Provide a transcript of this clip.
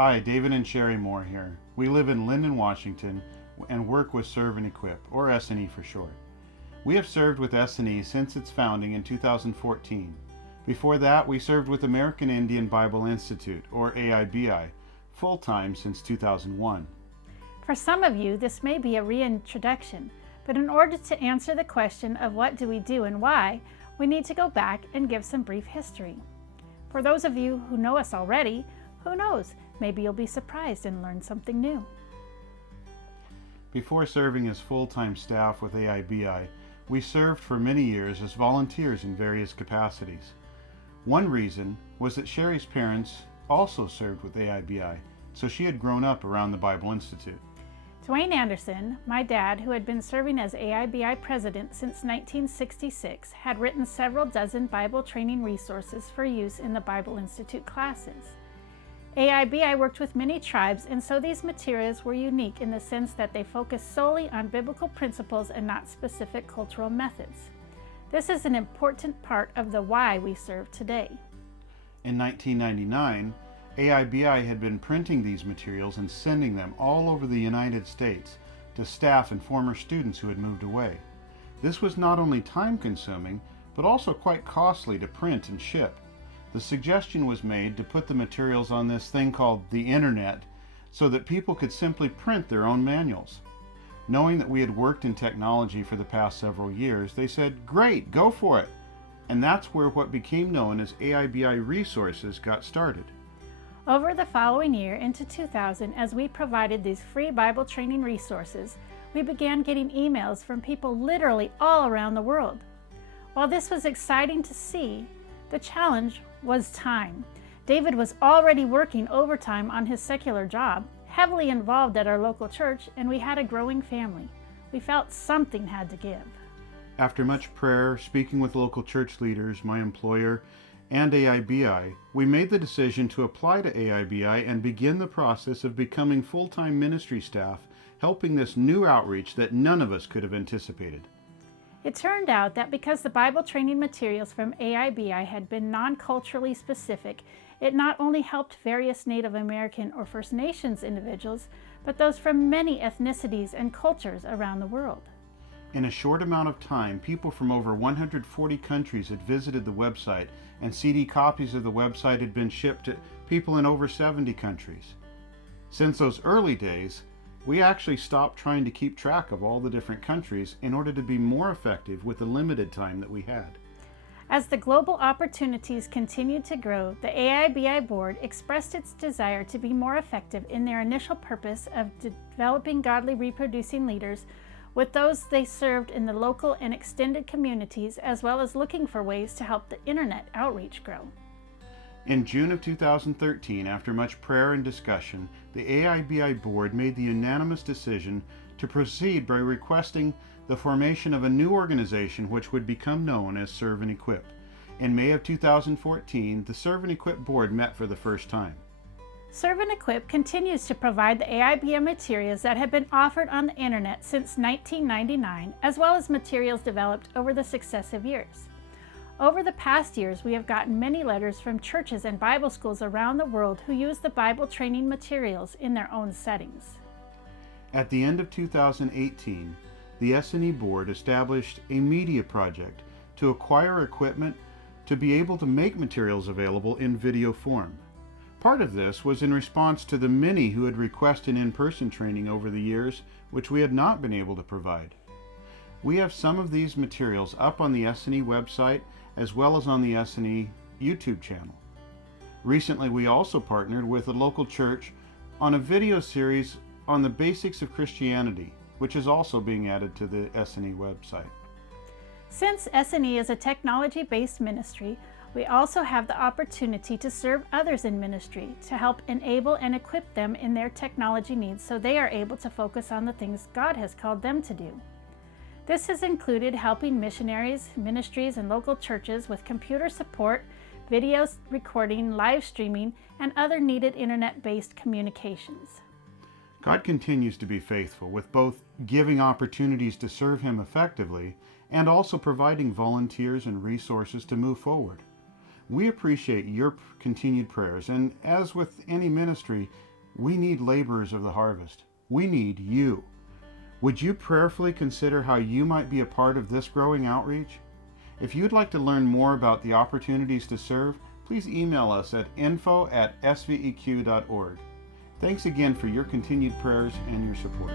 Hi, David and Sheri Moore here. We live in Linden, Washington, and work with Serve and Equip, or S&E for short. We have served with S&E since its founding in 2014. Before that, we served with American Indian Bible Institute, or AIBI, full-time since 2001. For some of you, this may be a reintroduction, but in order to answer the question of what do we do and why, we need to go back and give some brief history. For those of you who know us already, who knows, maybe you'll be surprised and learn something new. Before serving as full-time staff with AIBI, we served for many years as volunteers in various capacities. One reason was that Sheri's parents also served with AIBI, so she had grown up around the Bible Institute. Dwayne Anderson, my dad, who had been serving as AIBI president since 1966, had written several dozen Bible training resources for use in the Bible Institute classes. AIBI worked with many tribes, and so these materials were unique in the sense that they focused solely on biblical principles and not specific cultural methods. This is an important part of the why we serve today. In 1999, AIBI had been printing these materials and sending them all over the United States to staff and former students who had moved away. This was not only time-consuming, but also quite costly to print and ship. The suggestion was made to put the materials on this thing called the Internet so that people could simply print their own manuals. Knowing that we had worked in technology for the past several years, they said, "Great, go for it!" And that's where what became known as AIBI Resources got started. Over the following year, into 2000, as we provided these free Bible training resources, we began getting emails from people literally all around the world. While this was exciting to see, the challenge was time. David was already working overtime on his secular job, heavily involved at our local church, and we had a growing family. We felt something had to give. After much prayer, speaking with local church leaders, my employer, and AIBI, we made the decision to apply to AIBI and begin the process of becoming full-time ministry staff, helping this new outreach that none of us could have anticipated. It turned out that because the Bible training materials from AIBI had been non-culturally specific, it not only helped various Native American or First Nations individuals, but those from many ethnicities and cultures around the world. In a short amount of time, people from over 140 countries had visited the website, and CD copies of the website had been shipped to people in over 70 countries. Since those early days, we actually stopped trying to keep track of all the different countries in order to be more effective with the limited time that we had. As the global opportunities continued to grow, the AIBI board expressed its desire to be more effective in their initial purpose of developing godly reproducing leaders with those they served in the local and extended communities, as well as looking for ways to help the internet outreach grow. In June of 2013, after much prayer and discussion, the AIBI board made the unanimous decision to proceed by requesting the formation of a new organization which would become known as Serve and Equip. In May of 2014, the Serve and Equip board met for the first time. Serve and Equip continues to provide the AIBI materials that have been offered on the internet since 1999, as well as materials developed over the successive years. Over the past years, we have gotten many letters from churches and Bible schools around the world who use the Bible training materials in their own settings. At the end of 2018, the S&E board established a media project to acquire equipment to be able to make materials available in video form. Part of this was in response to the many who had requested in-person training over the years, which we had not been able to provide. We have some of these materials up on the S&E website as well as on the S&E YouTube channel. Recently, we also partnered with a local church on a video series on the basics of Christianity, which is also being added to the S&E website. Since S&E is a technology-based ministry, we also have the opportunity to serve others in ministry, to help enable and equip them in their technology needs so they are able to focus on the things God has called them to do. This has included helping missionaries, ministries, and local churches with computer support, video recording, live streaming, and other needed internet-based communications. God continues to be faithful with both giving opportunities to serve Him effectively and also providing volunteers and resources to move forward. We appreciate your continued prayers, and as with any ministry, We need laborers of the harvest. We need you. Would you prayerfully consider how you might be a part of this growing outreach? If you'd like to learn more about the opportunities to serve, please email us at info@sveq.org. Thanks again for your continued prayers and your support.